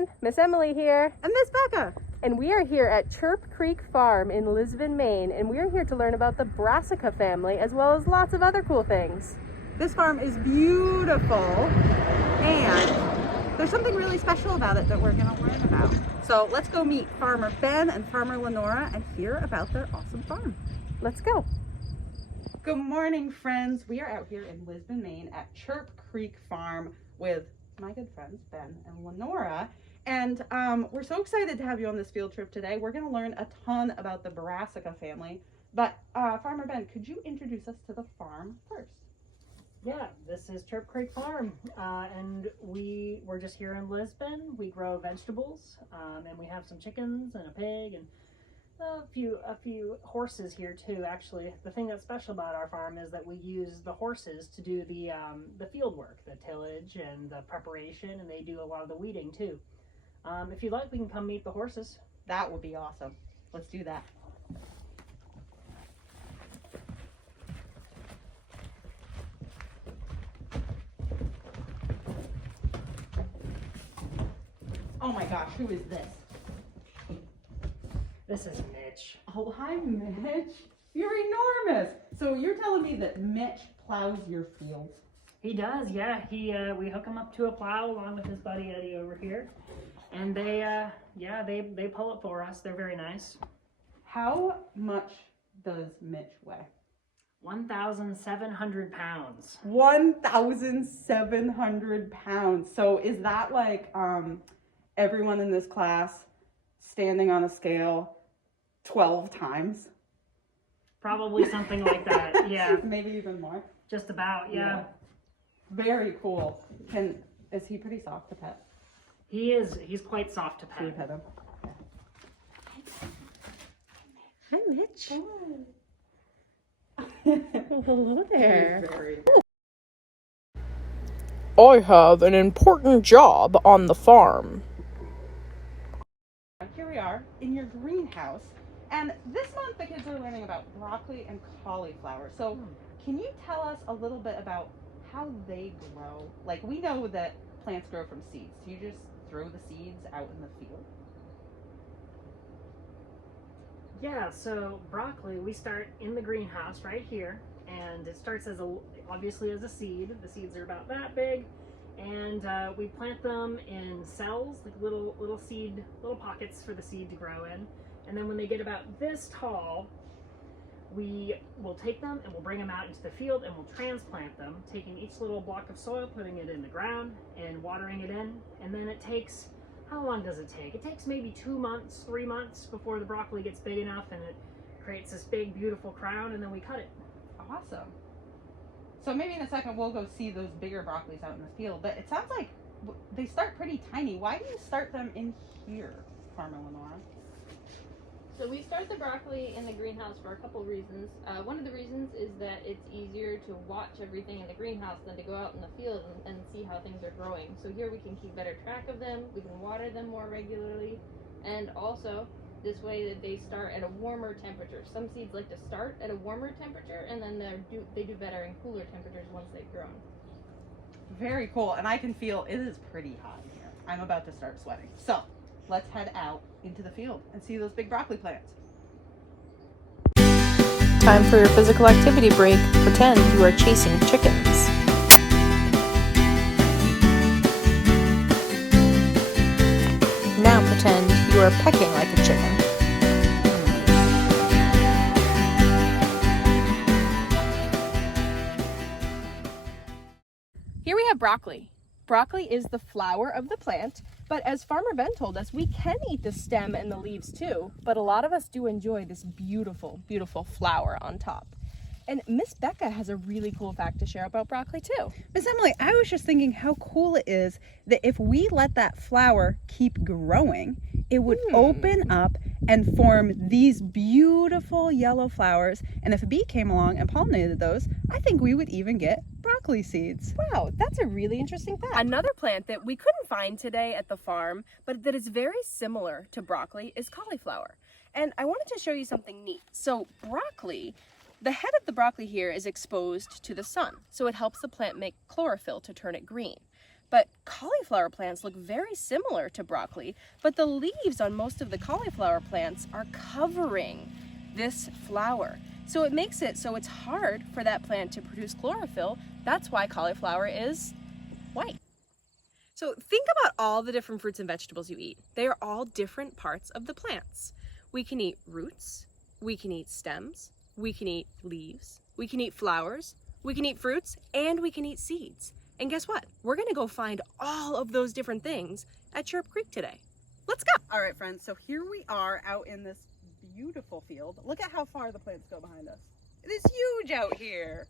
everyone, Miss Emily here. And Miss Becca. And we are here at Chirp Creek Farm in Lisbon, Maine, and we are here to learn about the Brassica family as well as lots of other cool things. This farm is beautiful and there's something really special about it that we're going to learn about. So let's go meet Farmer Ben and Farmer Lenora and hear about their awesome farm. Let's go. Good morning, friends. We are out here in Lisbon, Maine at Chirp Creek Farm with my good friends Ben and Lenora. And we're so excited to have you on this field trip today. We're going to learn a ton about the Brassica family. But Farmer Ben, could you introduce us to the farm first? Yeah, this is Chirp Creek Farm, and we're just here in Lisbon. We grow vegetables, and we have some chickens and a pig and a few horses here too. Actually, the thing that's special about our farm is that we use the horses to do the field work, the tillage and the preparation, and they do a lot of the weeding too. If you'd like, we can come meet the horses. That would be awesome. Let's do that. Oh my gosh, who is this? This is Mitch. Oh, hi, Mitch. You're enormous. So you're telling me that Mitch plows your fields? He does, yeah. We hook him up to a plow along with his buddy Eddie over here, and they pull it for us. They're very nice. How much does Mitch weigh? 1,700 pounds. 1,700 pounds. So is that like everyone in this class standing on a scale 12 times? Probably something like that, yeah. Maybe even more. Just about, yeah. Very cool. Is he pretty soft to pet? He's quite soft to Can you pet. pet him? Hi, Mitch. Hi. Hello there. Very I have an important job on the farm. Here we are in your greenhouse, and this month the kids are learning about broccoli and cauliflower. So can you tell us a little bit about how they grow? Like, we know that plants grow from seeds. Do you just throw the seeds out in the field? Yeah, so broccoli, we start in the greenhouse right here, and it starts obviously as a seed. The seeds are about that big, and we plant them in cells, like little pockets for the seed to grow in. And then when they get about this tall, we will take them and we'll bring them out into the field and we'll transplant them, taking each little block of soil, putting it in the ground and watering it in. And then it takes, how long does it take? It takes maybe 2 months, 3 months before the broccoli gets big enough and it creates this big, beautiful crown, and then we cut it. Awesome. So maybe in a second we'll go see those bigger broccolis out in the field, but it sounds like they start pretty tiny. Why do you start them in here, Farmer Lenora? So we start the broccoli in the greenhouse for a couple reasons. One of the reasons is that it's easier to watch everything in the greenhouse than to go out in the field and see how things are growing. So here we can keep better track of them, we can water them more regularly, and also this way that they start at a warmer temperature. Some seeds like to start at a warmer temperature, and then they do better in cooler temperatures once they've grown. Very cool, and I can feel it is pretty hot in here. I'm about to start sweating. So let's head out into the field and see those big broccoli plants. Time for your physical activity break. Pretend you are chasing chickens. Now pretend you are pecking like a chicken. Here we have broccoli. Broccoli is the flower of the plant, but as Farmer Ben told us, we can eat the stem and the leaves too, but a lot of us do enjoy this beautiful, beautiful flower on top. And Miss Becca has a really cool fact to share about broccoli too. Miss Emily, I was just thinking how cool it is that if we let that flower keep growing, it would open up and form these beautiful yellow flowers. And if a bee came along and pollinated those, I think we would even get broccoli seeds. Wow, that's a really interesting fact. Another plant that we couldn't find today at the farm, but that is very similar to broccoli, is cauliflower. And I wanted to show you something neat. So broccoli, the head of the broccoli here is exposed to the sun, so it helps the plant make chlorophyll to turn it green. But cauliflower plants look very similar to broccoli, but the leaves on most of the cauliflower plants are covering this flower. So it makes it so it's hard for that plant to produce chlorophyll. That's why cauliflower is white. So think about all the different fruits and vegetables you eat. They are all different parts of the plants. We can eat roots, we can eat stems, we can eat leaves, we can eat flowers, we can eat fruits, and we can eat seeds. And guess what? We're gonna go find all of those different things at Chirp Creek today. Let's go. All right, friends, so here we are out in this beautiful field. Look at how far the plants go behind us. It is huge out here.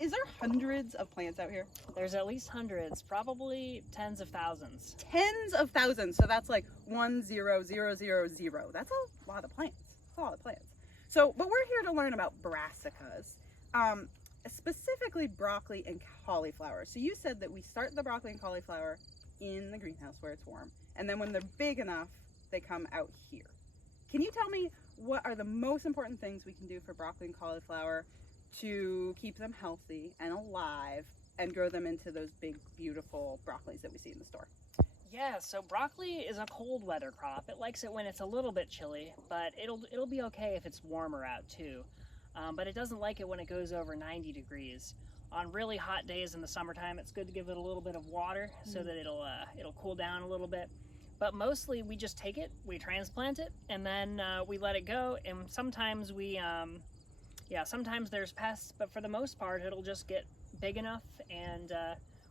Is there hundreds of plants out here? There's at least hundreds, probably tens of thousands. Tens of thousands. So that's like 10000. That's a lot of plants. That's a lot of plants. So, but we're here to learn about brassicas, specifically broccoli and cauliflower. So you said that we start the broccoli and cauliflower in the greenhouse where it's warm, and then when they're big enough, they come out here. Can you tell me what are the most important things we can do for broccoli and cauliflower to keep them healthy and alive and grow them into those big, beautiful broccolis that we see in the store? Yeah, so broccoli is a cold weather crop. It likes it when it's a little bit chilly, but it'll be okay if it's warmer out too. But it doesn't like it when it goes over 90 degrees. On really hot days in the summertime, it's good to give it a little bit of water so that it'll cool down a little bit. But mostly we just take it, we transplant it, and then we let it go. And sometimes sometimes there's pests, but for the most part, it'll just get big enough, and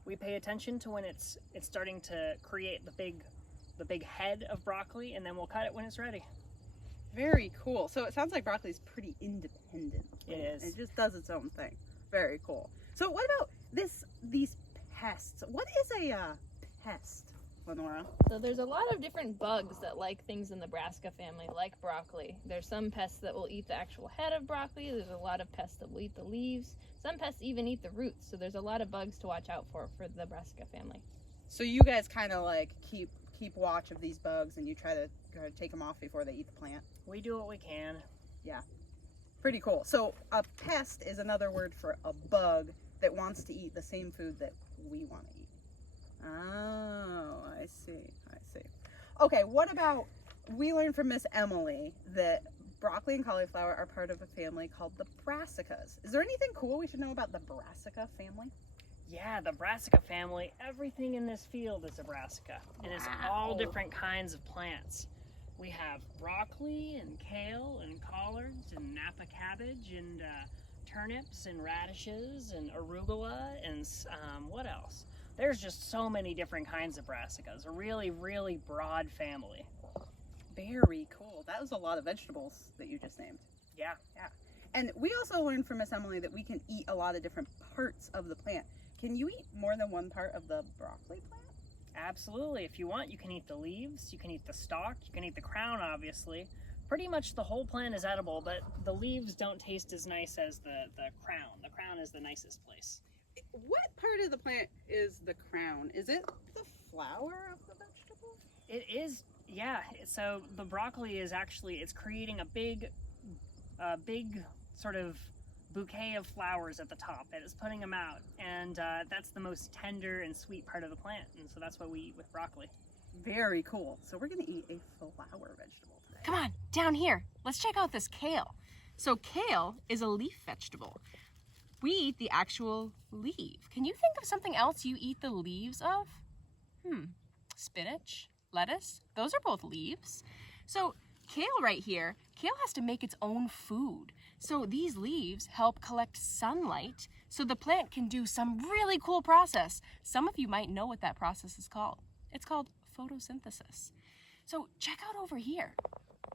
we pay attention to when it's starting to create the big head of broccoli, and then we'll cut it when it's ready. Very cool. So it sounds like broccoli is pretty independent. It is. It just does its own thing. Very cool. So what about these pests? What is a pest, Lenora? So there's a lot of different bugs that like things in the brassica family, like broccoli. There's some pests that will eat the actual head of broccoli. There's a lot of pests that will eat the leaves. Some pests even eat the roots. So there's a lot of bugs to watch out for the brassica family. So you guys kind of like keep watch of these bugs, and you try to take them off before they eat the plant. We do what we can. Yeah, pretty cool. So a pest is another word for a bug that wants to eat the same food that we want to eat. Oh, I see. Okay, what about, we learned from Miss Emily that broccoli and cauliflower are part of a family called the brassicas. Is there anything cool we should know about the brassica family? Yeah, the brassica family, everything in this field is a brassica, and it's all different kinds of plants. We have broccoli and kale and collards and Napa cabbage and turnips and radishes and arugula and what else? There's just so many different kinds of brassicas, a really, really broad family. Very cool. That was a lot of vegetables that you just named. Yeah. And we also learned from Miss Emily that we can eat a lot of different parts of the plant. Can you eat more than one part of the broccoli plant? Absolutely. If you want, you can eat the leaves, you can eat the stalk, you can eat the crown, obviously. Pretty much the whole plant is edible, but the leaves don't taste as nice as the crown. The crown is the nicest place. What part of the plant is the crown? Is it the flower of the vegetable? It is, yeah. So the broccoli is actually, it's creating a big sort of bouquet of flowers at the top. It is putting them out, and that's the most tender and sweet part of the plant, and so that's what we eat with broccoli. Very cool. So we're gonna eat a flower vegetable today. Come on, down here. Let's check out this kale. So kale is a leaf vegetable. We eat the actual leaf. Can you think of something else you eat the leaves of? Spinach, lettuce, those are both leaves. So kale right here, kale has to make its own food. So these leaves help collect sunlight so the plant can do some really cool process. Some of you might know what that process is called. It's called photosynthesis. So check out over here.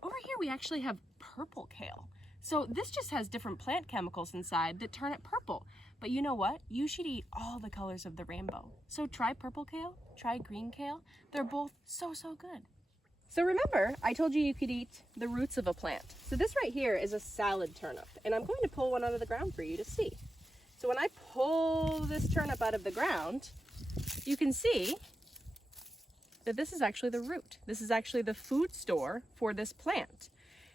Over here we actually have purple kale. So this just has different plant chemicals inside that turn it purple. But you know what? You should eat all the colors of the rainbow. So try purple kale, try green kale. They're both so good. So remember, I told you could eat the roots of a plant. So this right here is a salad turnip, and I'm going to pull one out of the ground for you to see. So when I pull this turnip out of the ground, you can see that this is actually the root. This is actually the food store for this plant.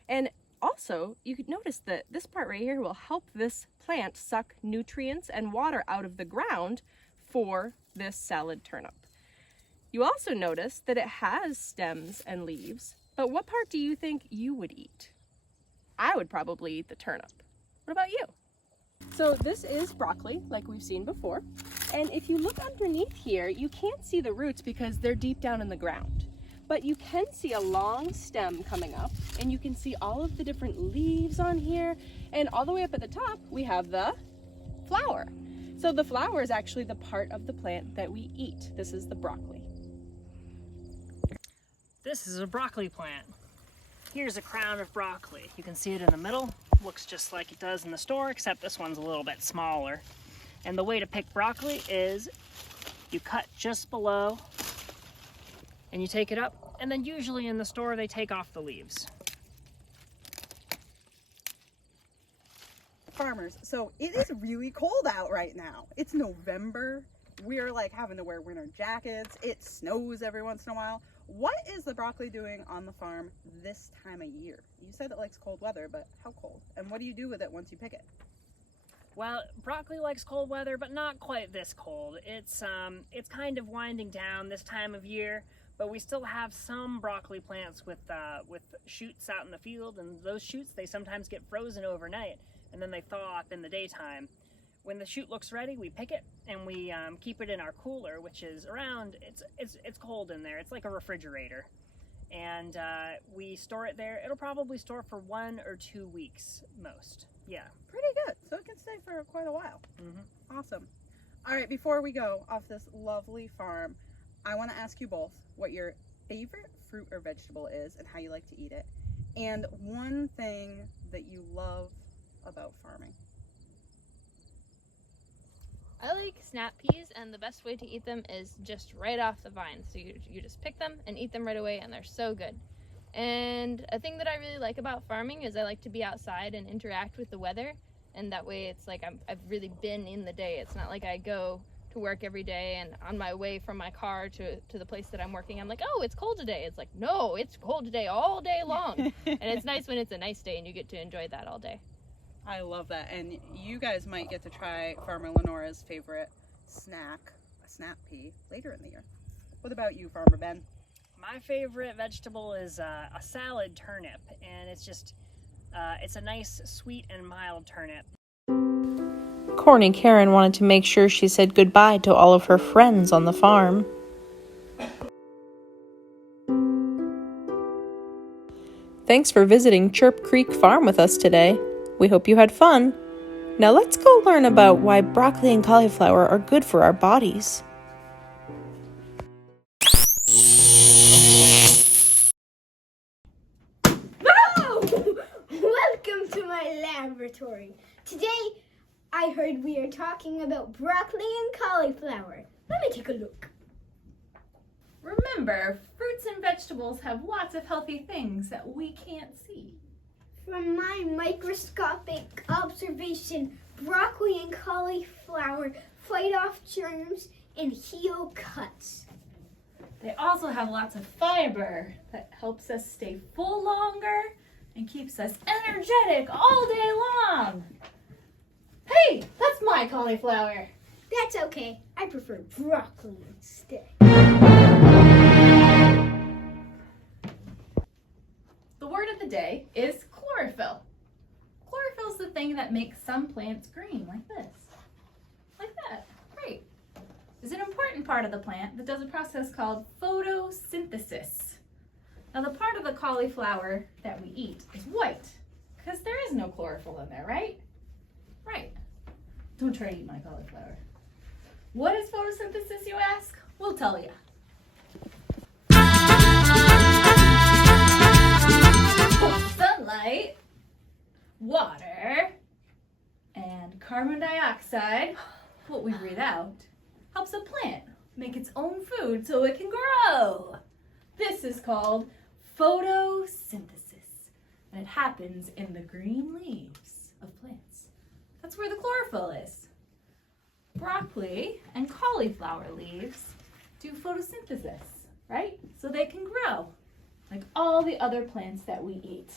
And also, you could notice that this part right here will help this plant suck nutrients and water out of the ground for this salad turnip. You also notice that it has stems and leaves, but what part do you think you would eat? I would probably eat the turnip. What about you? So this is broccoli, like we've seen before. And if you look underneath here, you can't see the roots because they're deep down in the ground. But you can see a long stem coming up, and you can see all of the different leaves on here. And all the way up at the top, we have the flower. So the flower is actually the part of the plant that we eat. This is the broccoli. This is a broccoli plant. Here's a crown of broccoli. You can see it in the middle. Looks just like it does in the store, except this one's a little bit smaller. And the way to pick broccoli is you cut just below and you take it up, and then usually in the store they take off the leaves. Farmers, so it is really cold out right now. It's November. We're like having to wear winter jackets. It snows every once in a while. What is the broccoli doing on the farm this time of year? You said it likes cold weather, but how cold? And what do you do with it once you pick it? Well, broccoli likes cold weather, but not quite this cold. It's kind of winding down this time of year, but we still have some broccoli plants with shoots out in the field, and those shoots, they sometimes get frozen overnight, and then they thaw up in the daytime. When the shoot looks ready, we pick it and we keep it in our cooler, which is around, it's cold in there. It's like a refrigerator. And we store it there. It'll probably store for 1 or 2 weeks most. Yeah. Pretty good. So it can stay for quite a while. Mm-hmm. Awesome. All right, before we go off this lovely farm, I want to ask you both what your favorite fruit or vegetable is and how you like to eat it. And one thing that you love about farming. I like snap peas, and the best way to eat them is just right off the vine. So you just pick them and eat them right away, and they're so good. And a thing that I really like about farming is I like to be outside and interact with the weather, and that way it's like I've really been in the day. It's not like I go to work every day and on my way from my car to the place that I'm working, I'm like, oh, it's cold today. It's like, no, it's cold today all day long. And it's nice when it's a nice day and you get to enjoy that all day. I love that. And you guys might get to try Farmer Lenora's favorite snack, a snap pea, later in the year. What about you, Farmer Ben? My favorite vegetable is a salad turnip, and it's just, it's a nice sweet and mild turnip. Corny Karen wanted to make sure she said goodbye to all of her friends on the farm. Thanks for visiting Chirp Creek Farm with us today. We hope you had fun. Now let's go learn about why broccoli and cauliflower are good for our bodies. Welcome to my laboratory. Today, I heard we are talking about broccoli and cauliflower. Let me take a look. Remember, fruits and vegetables have lots of healthy things that we can't see. From my microscopic observation, broccoli and cauliflower fight off germs and heal cuts. They also have lots of fiber that helps us stay full longer and keeps us energetic all day long. Hey, that's my cauliflower. That's okay. I prefer broccoli instead. The word of the day is chlorophyll. Chlorophyll is the thing that makes some plants green, like this. Like that. Great. It's an important part of the plant that does a process called photosynthesis. Now, the part of the cauliflower that we eat is white, because there is no chlorophyll in there, right? Right. Don't try to eat my cauliflower. What is photosynthesis, you ask? We'll tell you. Sunlight, water, and carbon dioxide, what we breathe out, helps a plant make its own food so it can grow. This is called photosynthesis, and it happens in the green leaves of plants. That's where the chlorophyll is. Broccoli and cauliflower leaves do photosynthesis, right? So they can grow, like all the other plants that we eat.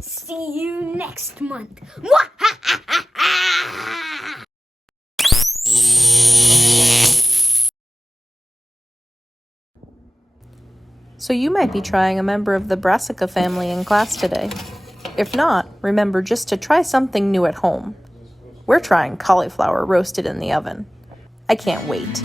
See you next month. So you might be trying a member of the Brassica family in class today. If not, remember just to try something new at home. We're trying cauliflower roasted in the oven. I can't wait.